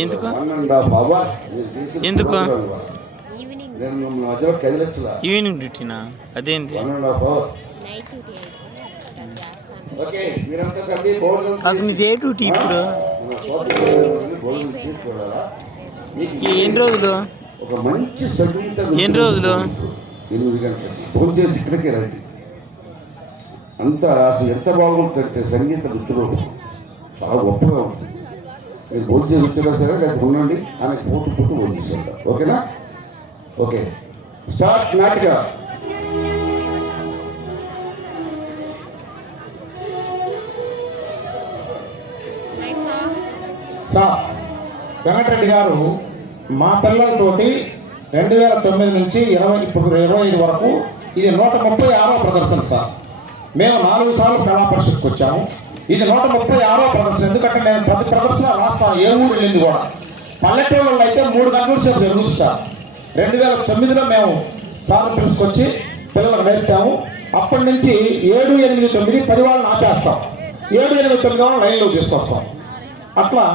ఎందుకు ఎందుకు ఈవినింగ్ డ్యూటీనా? అదేంటి అసలు నీది ఏ డ్యూటీ ఇప్పుడు? ఎన్ని రోజులు? ఒక మంచి సంగీతం ఎన్ని రోజులు? 8 గంటలకి ఫోన్ చేసి ఇక్కడికే రండి. అంత అసలు ఎంత బాగుంటుందంటే సంగీత రుచులు చాలా గొప్పగా ఉంటుంది. మీరు భోజనం చేసి వచ్చినా సరే లేకపోతే ఉండండి, ఆమెకు పుట్టు భోజనం చేసేద్దాం. ఓకేనా? ఓకే, స్టార్ట్ నాటిక. వెంకటరెడ్డి గారు మా పిల్లలతోటి 2009 నుంచి ఇప్పుడు 25 వరకు ఇది 136వ ప్రదర్శన సార్. మేము 4 సార్లు కళా పరిషత్కి వచ్చాము. ఇది 136వ ప్రదర్శన. ఎందుకంటే నేను ప్రతి ప్రదర్శన రాస్తాను, ఏ ఊరు వెళ్ళింది కూడా. పల్లెటూళ్ళలో అయితే 3 గంటల సేపు జరుగుతుంది సార్. 2009లో మేము సార్ పిలుచుకొచ్చి పిల్లలకు నేర్పాము. అప్పటి నుంచి 7, 8, 9, 10 వాళ్ళని ఆపేస్తాం. 7, 8, 9 వాళ్ళని లైన్లో తీసుకొస్తాం. అట్లా